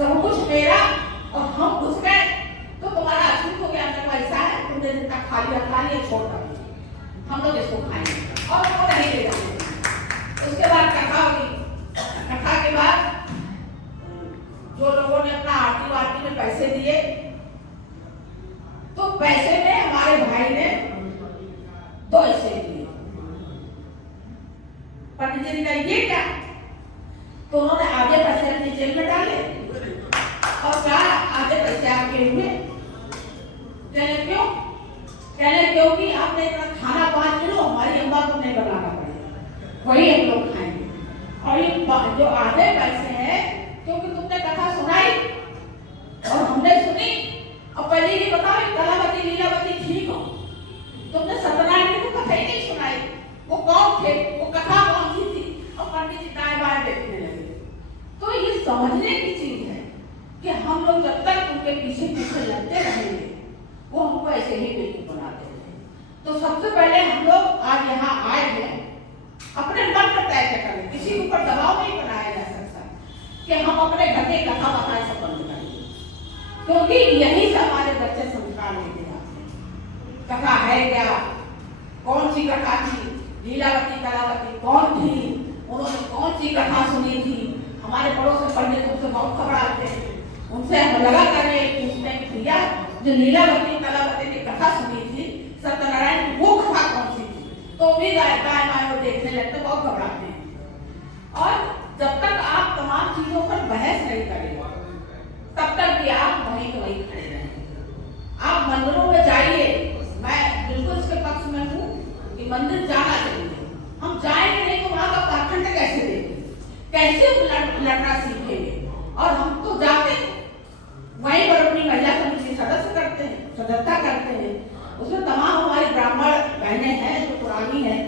सब कुछ मेरा और हम घुस गए तो तुम्हारा अछूत हो गया। हमने ऐसा है तुमने जितना खा लिया छोड़ कर हम लोग इसको खाएंगे और वो नहीं ले जाएंगे। उसके बाद कथा होगी। कथा के बाद जो लोगों ने अपना आरती वारती में पैसे दिए तो पैसे में हमारे भाई ने 2 हिस्से दिए। पंडित जी ने कहा ये क्या, तो उन्होंने आधे पैसे अपनी जेब में डाले और कहा आधे पैसे आपके हुए। कहने क्योंकि आपने इतना खाना 5 किलो हमारी अम्मा को नहीं बनाना पड़ेगा, वही हम लोग खाएंगे। और ये जो आधे पैसे हैं क्योंकि तुमने कथा सुनाई और हमने सुनी और पहले ये बताओ कलावती लीलावती थी कौन? तुमने सत्यनारायण की तो कथा ही नहीं सुनाई, वो कौन थे, वो कथा कौन सी थी? और पंडित जी दाएं बाएं देखने लगे। तो ये समझने की चीज है कि हम लोग जब तक उनके पीछे पीछे लगते रहेंगे वो हमको ऐसे ही बेवकूफ बनाते हैं। तो सबसे पहले हम लोग आज यहाँ आए हैं अपने मन पर तय करें, किसी के ऊपर दबाव नहीं बनाया जा सकता कि हम अपने घर के कथा बताए सब बंद करेंगे, क्योंकि यही से हमारे बच्चे संस्कार लेते आते हैं। कथा है क्या, कौन सी कथा थी, लीलावती कलावती कौन थी, उन्होंने कौन सी कथा सुनी थी? हमारे पड़ोस में पंडित उनसे बहुत घबराते हैं, उनसे हम लगा करें पूछने की भैया जो लीलावती कलावती की कथा सुनी थी सत्यनारायण की वो कथा कौन सी थी? तो भी गाय देखने लगते बहुत घबराते हैं। और जब तक आप तमाम चीजों पर बहस नहीं करेंगे तब तक भी आप वहीं वहीं खड़े रहेंगे। आप मंदिरों में जाइए, मैं बिल्कुल इसके पक्ष में हूँ कि मंदिर जाना चाहिए। हम जाएंगे नहीं तो वहां का पाखंड कैसे देंगे, कैसे लड़ना सीखेंगे? और हम तो जाते वहीं पर अपनी महिला समिति सदस्य करते हैं, सदस्यता करते हैं। उसमें तमाम हमारी ब्राह्मण बहनें हैं जो पुरानी हैं,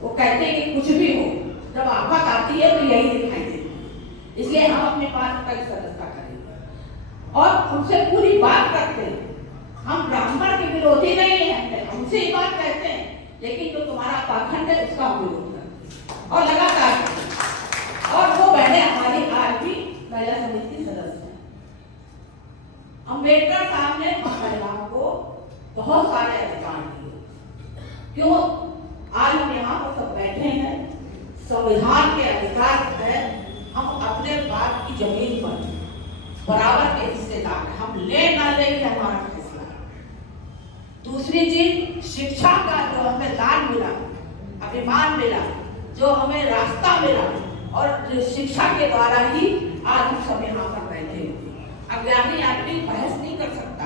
वो कहते हैं कि कुछ भी हो जब आफत आती है तो यही दिखाई देती है, इसलिए हम अपने 5 रुपए की सदस्यता करेंगे और उनसे पूरी बात करते हैं। हम ब्राह्मण के विरोधी नहीं है, हमसे ही बात कहते हैं, लेकिन जो तुम्हारा पाखंड है उसका हम विरोध करते हैं और लगातार। और वो बहनें हमारी आज भी महिला समिति की सदस्य हैं। अम्बेडकर साहब ने महिलाओं को बहुत सारे अधिकार दिए। क्यों आज हम यहाँ पर सब बैठे हैं? संविधान के अधिकार है, हम अपने बाप की जमीन पर बराबर के हिस्सेदार हैं, हम ले ना ले हमारा फैसला। दूसरी चीज शिक्षा का जो हमें दान मिला, अभिमान मिला, जो हमें रास्ता मिला और शिक्षा के द्वारा ही आज हम सब यहाँ पर बैठे हुए। अज्ञानी आदमी बहस नहीं कर सकता,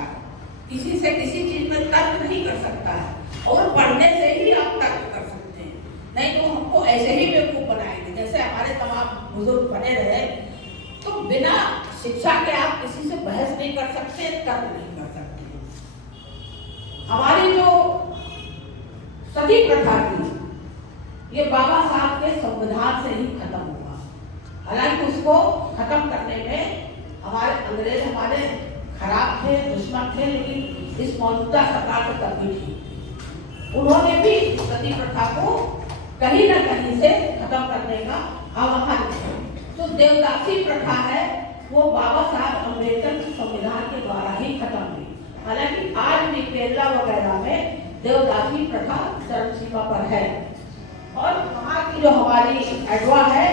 किसी से किसी चीज में तर्क नहीं कर सकता है, और पढ़ने से ही आप तर्क कर सकते हैं, नहीं तो हमको ऐसे ही बेवकूफ बनाएंगे जैसे हमारे तमाम बुजुर्ग बने रहे। तो बिना शिक्षा के आप किसी से बहस नहीं कर सकते, तर्क नहीं कर सकते। हमारी जो सती प्रथा थी ये बाबा साहब के संविधान से ही खत्म हुआ। हालांकि उसको खत्म करने में हमारे अंग्रेज हमारे खराब थे, दुश्मन थे, लेकिन इस मौजूदा सरकार को तब भी ठीक, उन्होंने भी सती प्रथा को कहीं न कहीं से खत्म करने का आह्वान किया। तो देवदासी प्रथा है वो बाबा साहब अम्बेडकर के संविधान के द्वारा ही खत्म हुई। हालांकि आज भी केरला वगैरह में देवदासी प्रथा चरम सीमा पर है और वहाँ की जो हमारी एडवा है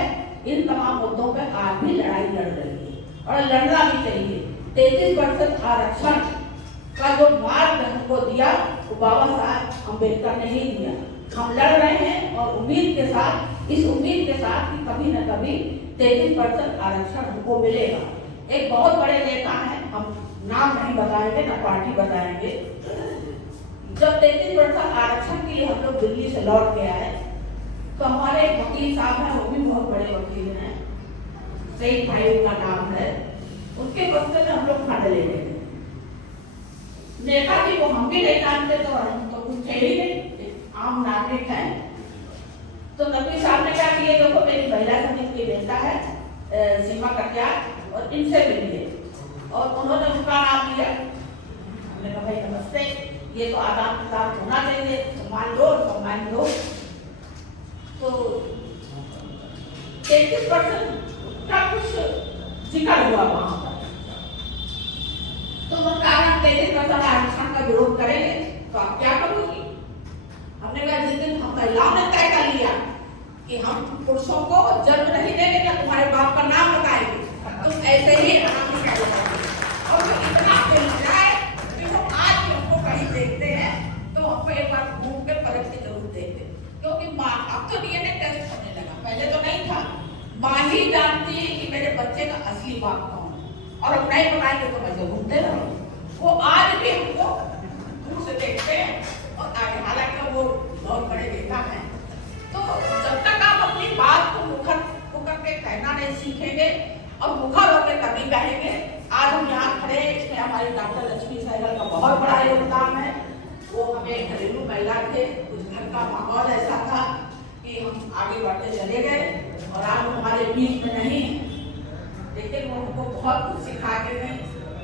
इन तमाम मुद्दों पर आज भी लड़ाई लड़ रही है और लड़ना भी चाहिए। 33% आरक्षण का जो मार्ग हमको दिया वो बाबा साहब अम्बेडकर ने ही दिया। हम लड़ रहे हैं और उम्मीद के साथ, इस उम्मीद के साथ कि कभी न कभी 33% आरक्षण हमको मिलेगा। एक बहुत बड़े नेता हैं, हम नाम नहीं बताएंगे ना पार्टी बताएंगे, जब 33% आरक्षण के लिए हम लोग दिल्ली से लौट के आए तो हमारे एक वकील साहब हैं, वो भी बहुत बड़े वकील हैं, सईद भाई उनका नाम है, उनके बस्ते में हम लोग खड़े ले गए। नेता जी को हम भी नहीं जानते तो हम तो कुछ थे ही नहीं, आम नागरिक हैं। तो नबी साहब ने क्या किया, देखो मेरी महिला समिति की नेता है सीमा कटियार और इनसे मिलिए, और उन्होंने उनका नाम लिया। हमने कहा भाई नमस्ते, ये तो आदान प्रदान होना चाहिए, सम्मान दो सम्मान दो। तो 33% का कुछ जिक्र हुआ वहां पर, उस कारण 33% आरक्षण का विरोध करेंगे तो आप क्या करोगी? हमने कहा जिस दिन हम महिलाओं ने तय कर लिया कि हम पुरुषों को जन्म नहीं देंगे या तुम्हारे बाप का नाम बताएंगे, तुम ऐसे ही और वो इतना मिल जाए कि वो आज हमको कहीं देखते हैं तो हमको एक बार घूम के परख के जरूर देखते, क्योंकि माँ अब तो डीएनए टेस्ट होने लगा, पहले तो नहीं था। माँ ही जानती है कि मेरे बच्चे का असली बाप कौन है, और अब नहीं बताएंगे तो मैं घूमते रहो। वो आज भी हमको दूर से देखते हैं और आगे, हालांकि वो बहुत बड़े नेता हैं। तो जब तक आप अपनी बात को मुखर होकर के कहना नहीं सीखेंगे और मुखर होकर कभी कहेंगे, आज हम यहाँ खड़े, इसमें हमारी डॉक्टर लक्ष्मी सहगल का बहुत बड़ा योगदान है। वो हमें घरेलू महिला थे, कुछ घर का माहौल ऐसा था कि हम आगे बढ़ते चले गए और आज हमारे बीच में नहीं, लेकिन वो हमको बहुत कुछ सिखा के गई,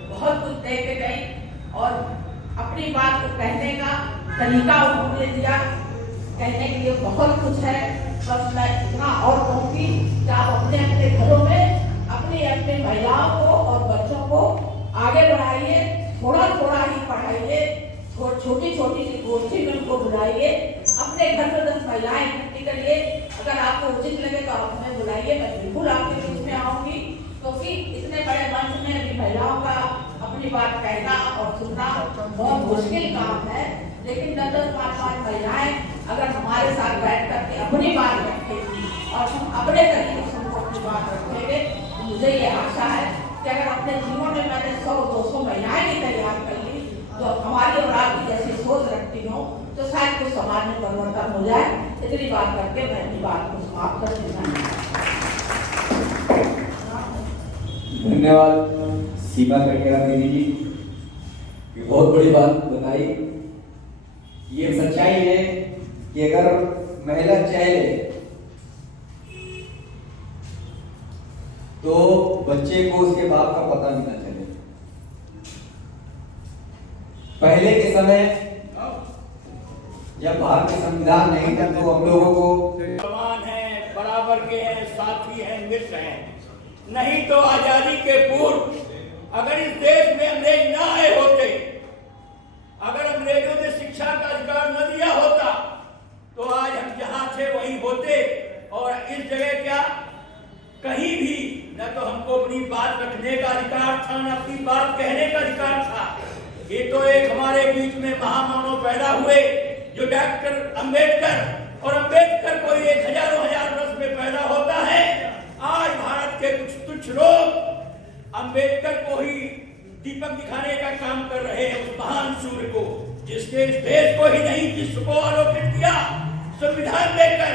बहुत कुछ दे के गई और अपनी बात को कहने का तरीका उन्होंने दिया। कहने के लिए बहुत कुछ है, बस मैं इतना और कहूँगी कि आप अपने अपने घरों में अपनी अपनी महिलाओं को और बच्चों को आगे बढ़ाइए, थोड़ा थोड़ा ही पढ़ाइए, छोटी छोटी सी गोष्ठी में उनको बुलाइए, अपने घर में 10 महिलाएं इकट्ठी करिए। अगर आपको उचित लगे तो आप हमें बुलाइए, मैं बिल्कुल आपके बीच में आऊंगी, क्योंकि इतने बड़े मंच में अभी महिलाओं का अपनी बात कहना और सुनना बहुत मुश्किल काम है। लेकिन 10-10, 5-5 महिलाएं अगर हमारे साथ बैठ करके अपनी बात रखेंगी और हम अपने तरीके से उनको अपनी बात रखेंगे, तो मुझे ये आशा है कि अगर अपने जीवन में मैंने 100-200 महिलाएं भी तैयार कर ली जो हमारी और आपकी जैसी सोच रखती हूँ, तो शायद कुछ समाज में परिवर्तन हो जाए। इतनी बात करके मैं अपनी बात को समाप्त कर देना। धन्यवाद सीमा कटियार दीदी जी, ये बहुत बड़ी बात बताई। ये सच्चाई है कि अगर महिला चाहे तो बच्चे को उसके बाप का पता भी ना चले। पहले के समय जब भारत का संविधान नहीं था तो हम लोगों को समान है, बराबर के हैं, साथी हैं, मित्र हैं। नहीं तो आजादी के पूर्व अगर इस देश में अंग्रेज ना आए होते, अगर अंग्रेजों ने शिक्षा का अधिकार न दिया होता, तो आज हम जहां थे वहीं होते। और इस जगह क्या कहीं भी न तो हमको अपनी बात रखने का अधिकार था, न अपनी बात कहने का अधिकार था। ये तो एक हमारे बीच में महामानव पैदा हुए जो डॉक्टर अंबेडकर, और अंबेडकर कोई 1000 वर्ष में पैदा होता है। आज भारत के कुछ तुच्छ लोग अंबेडकर को ही दीपक दिखाने का काम कर रहे हैं, उस महान सूर्य को जिसने इस देश को ही नहीं विश्व को आलोकित किया। संविधान देकर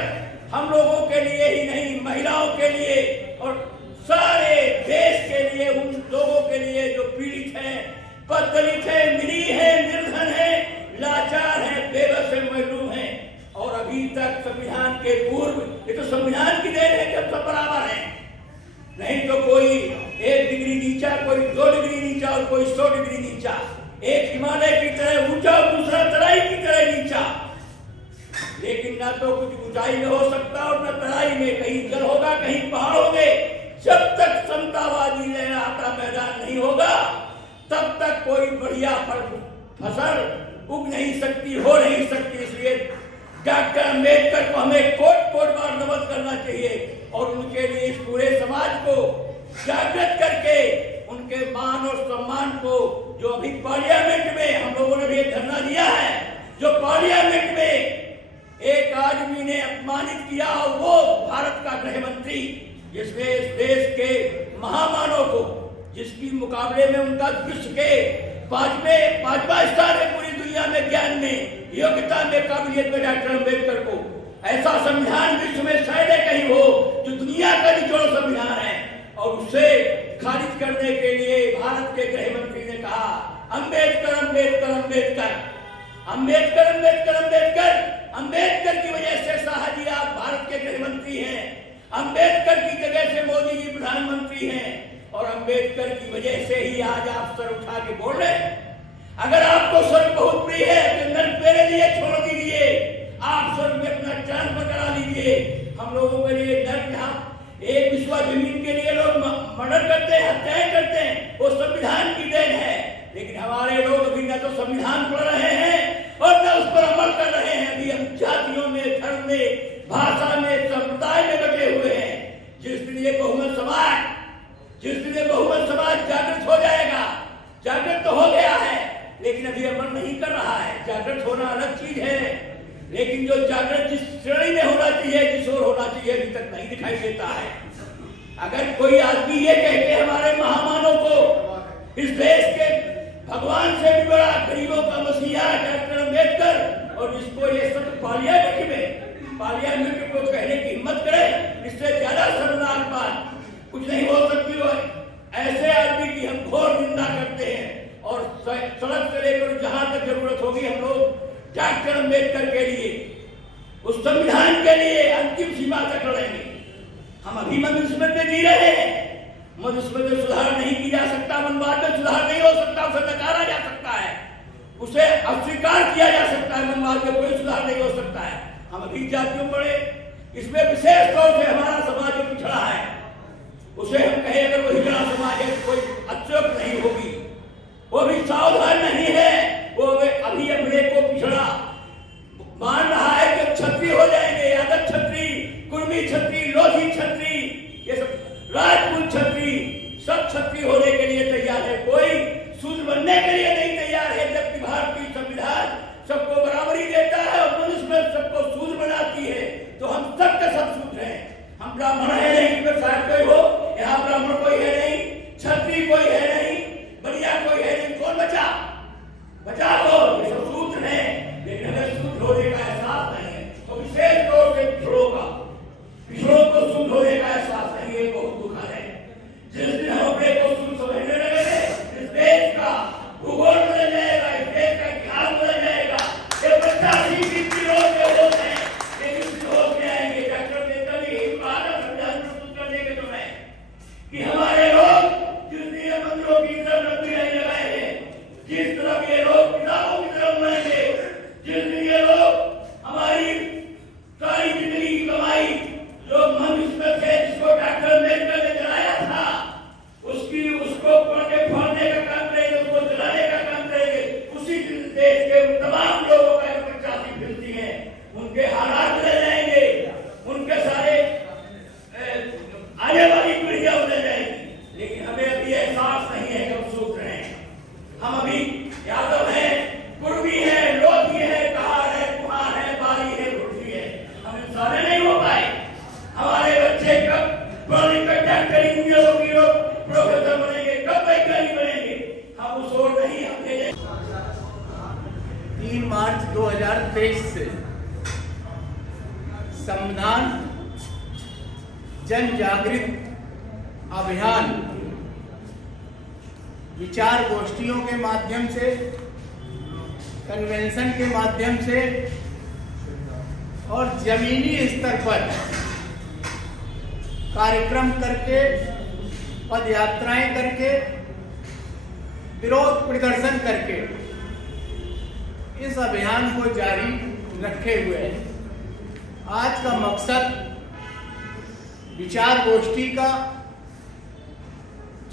हम लोगों के लिए ही नहीं, महिलाओं के लिए और सारे देश के लिए, उन लोगों के लिए जो पीड़ित हैं, दलित है, निरीह है, निर्धन है, लाचार है, बेबस है, मजलूम है। और अभी तक संविधान के पूर्व, ये तो संविधान की देन है कि हम सब बराबर हैं। नहीं तो कोई 1 डिग्री नीचा, कोई 2 डिग्री नीचा और कोई 100 डिग्री नीचा, एक हिमालय की तरह ऊंचा और दूसरा तराई की तरह नीचा। लेकिन ना तो कुछ ऊंचाई में हो सकता और न तराई में, कहीं जल होगा, कहीं पहाड़ होंगे। जब तक समतावादी लहराता मैदान नहीं होगा, तब तक कोई बढ़िया फसल उग नहीं सकती, हो नहीं सकती। इसलिए डॉक्टर अंबेडकर को हमें कोट कोट बार नमन करना चाहिए और उनके लिए इस पूरे समाज को जागृत करके उनके मान और सम्मान को, जो अभी पार्लियामेंट में हम लोगों ने भी एक धरना दिया है, जो पार्लियामेंट में एक आदमी ने अपमानित किया, और वो भारत का गृह मंत्री, जिसने इस देश के महामानव को, जिसकी मुकाबले में उनका विश्व के 5वां स्थान है पूरी दुनिया में, ज्ञान में, योग्यता में, काबिलियत में, डॉक्टर अंबेडकर को ऐसा संविधान विश्व में शायद कहीं हो जो दुनिया का निचोड़ संविधान है, और उसे खारिज करने के लिए भारत के गृह मंत्री ने कहा अंबेडकर अंबेडकर अंबेडकर अंबेडकर अंबेडकर अंबेडकर अंबेडकर की वजह से शाह जी आप भारत के गृह मंत्री हैं, अंबेडकर की जगह से मोदी जी प्रधानमंत्री हैं, और अंबेडकर की वजह से ही आज आप सर उठा के बोल रहे हैं। अगर आपको स्वर्ग बहुत प्रिय है तो नर्क मेरे लिए छोड़ दीजिए, आप स्वर्ग में अपना ट्रांसफर करा लीजिए। हम लोगों के लिए नर्क, जहाँ एक विश्वा जमीन के लिए लोग मर्डर करते हैं, हत्याएं करते हैं, वो संविधान की देन है। लेकिन हमारे लोग अभी न तो संविधान पढ़ रहे हैं और न उस पर अमल कर रहे हैं। अभी हम जातियों में, धर्म में, भाषा में, संप्रदाय में बटे हुए हैं। जिस दिन ये बहुमत समाज जागृत हो जाएगा, जागृत तो हो गया है लेकिन अभी अमल नहीं कर रहा है। जागृत होना अलग चीज है, लेकिन जो जागृत जिस श्रेणी में होना चाहिए, जिस ओर होना चाहिए, अभी तक नहीं दिखाई देता है। अगर कोई आदमी ये कह के हमारे महामानव को, इस देश के भगवान से भी बड़ा, गरीबों का मसीहा डॉक्टर अम्बेडकर, और इसको ये सब पार्लियामेंट को कहने की हिम्मत करे, इससे ज्यादा शर्मनाक बात कुछ नहीं हो सकती हो। ऐसे आदमी की हम घोर निंदा करते हैं और सड़क से लेकर जहां तक जरूरत होगी हम लोग डॉक्टर अम्बेडकर के लिए, उस संविधान के लिए अंतिम सीमा तक लड़ेंगे। हम अभी मनुस्मृति में जी रहे हैं। मनुस्मृति में सुधार नहीं की जा सकता, मनवाद में सुधार नहीं हो सकता, उसे नकारा जा सकता है, उसे अस्वीकार किया जा सकता है। मनवाद में कोई सुधार नहीं हो सकता है। हम अभी जातियों पढ़े, इसमें विशेष तौर से हमारा समाज जो पिछड़ा है, उसे हम कहें अगर वो हिजड़ा समाज है, कोई अत्युक्त नहीं होगी, वो भी सावधान नहीं है, वो अभी अपने को पिछड़ा मान रहा है कि क्षत्रिय हो जाएंगे, यादव क्षत्रिय, कुर्मी क्षत्रिय, लोधी क्षत्रिय, ये सब राजपूत क्षत्रिय, सब क्षत्रिय होने के लिए तैयार है, कोई शूद्र बनने के लिए नहीं तैयार है। जबकि भारतीय संविधान सबको बराबरी देता है और मनुष्य सबको शूद्र बनाती है, तो हम सब के सब शूद्र हैं। हम ब्राह्मण है नहीं, शायद कोई हो, यहाँ ब्राह्मण कोई है नहीं, क्षत्रिय कोई है नहीं, बढ़िया कोई है नहीं, कौन बचा दो, ये सब शूद्र है। लेकिन हमें शूद्र होने का एहसास नहीं है, तो विशेष तौर से पिछड़ों को शूद्र होने का एहसास नहीं है, बहुत दुखद है। जिस दिन हम अपने को शूद्र समझने लगेंगे, इस देश का भूगोल बदल जाएगा, इस देश का इतिहास बदल जाएगा। ये 85 लोग के होते हैं, लेकिन इस लोग में आएंगे डॉक्टर अम्बेडकर ने यही कहा था संविधान प्रस्तुत करने के समय कि हमारे लोग जिस दिन मंदिरों की तरफ नजर नहीं लगाए हैं, जिस तरफ ये लोग किताबों की तरफ बढ़ेंगे, जिस दिन ये लोग हमारी सारी जिंदगी की कमाई जो मनुष्य थे, जिसको डॉक्टर अम्बेडकर ने जलाया था, उसको पढ़ने फाड़ने का काम करेंगे, उसको जलाने का काम करेंगे, उसी देश के तमाम लोगों का 85% है, उनके हालात बदल जाएंगे, उनके सारे आने वाली पीढ़ियां बदल जाएंगी। लेकिन हमें अभी एहसास नहीं है कि हम शूद्र हैं। हम अभी यादव हैं, कुर्मी हैं, लोधी हैं, कहार है, कुहार है, बारी है, भुर्जी है, हम सारे नहीं हो पाए। हमारे बच्चे कब पढ़ लिख डॉक्टर इंजीनियर होगी, लोग प्रोफेसर बनेंगे, कब वैज्ञानिक बनेंगे, हम उस ओर नहीं। हमने 3 मार्च 2023 से संविधान जन जागृत अभियान विचार गोष्ठियों के माध्यम से, कन्वेंशन के माध्यम से और जमीनी स्तर पर कार्यक्रम करके, पदयात्राएं करके, विरोध प्रदर्शन करके इस अभियान को जारी रखे हुए हैं। आज का मकसद विचार गोष्ठी का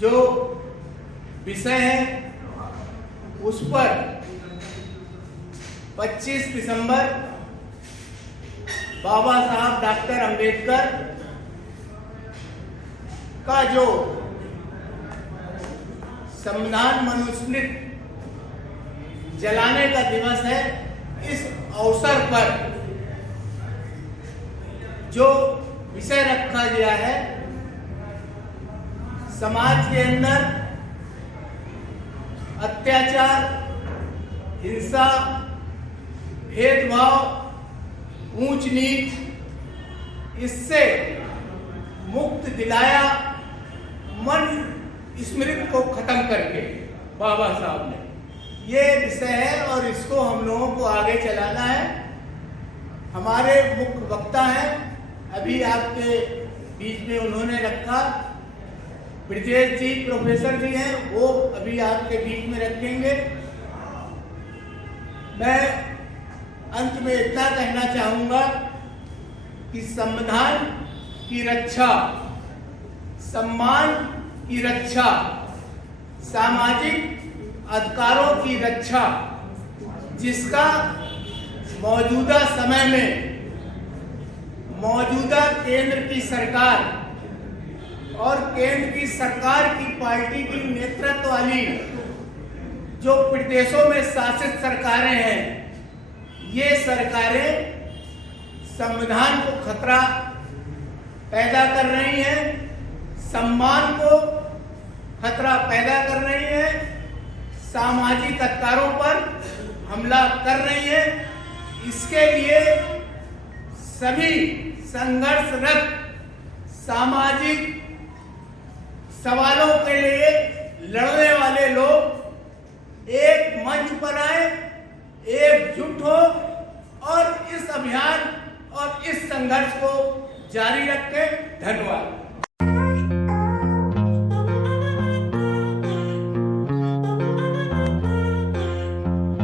जो विषय है उस पर 25 दिसंबर बाबा साहब डॉक्टर अम्बेडकर का जो संविधान मनुस्मृति जलाने का दिवस है, इस अवसर पर जो विषय रखा गया है, समाज के अंदर अत्याचार, हिंसा, भेदभाव, ऊंच नीच, इससे मुक्त दिलाया मन स्मृति को खत्म करके बाबा साहब ने, ये विषय है और इसको हम लोगों को आगे चलाना है। हमारे मुख्य वक्ता हैं, अभी आपके बीच में उन्होंने रखा, ब्रिजेश जी प्रोफेसर जी हैं, वो अभी आपके बीच में रखेंगे। मैं अंत में इतना कहना चाहूंगा कि संविधान की रक्षा, सम्मान की रक्षा, सामाजिक अधिकारों की रक्षा, जिसका मौजूदा समय में मौजूदा केंद्र की सरकार और केंद्र की सरकार की पार्टी की नेतृत्व वाली जो प्रदेशों में शासित सरकारें हैं, ये सरकारें संविधान को खतरा पैदा कर रही हैं, सम्मान को खतरा पैदा कर रही हैं, सामाजिक अधिकारों पर हमला कर रही हैं। इसके लिए सभी संघर्षरत सामाजिक सवालों के लिए लड़ने वाले लोग एक मंच पर आए, एकजुट हो और इस अभियान और इस संघर्ष को जारी रखें। धन्यवाद।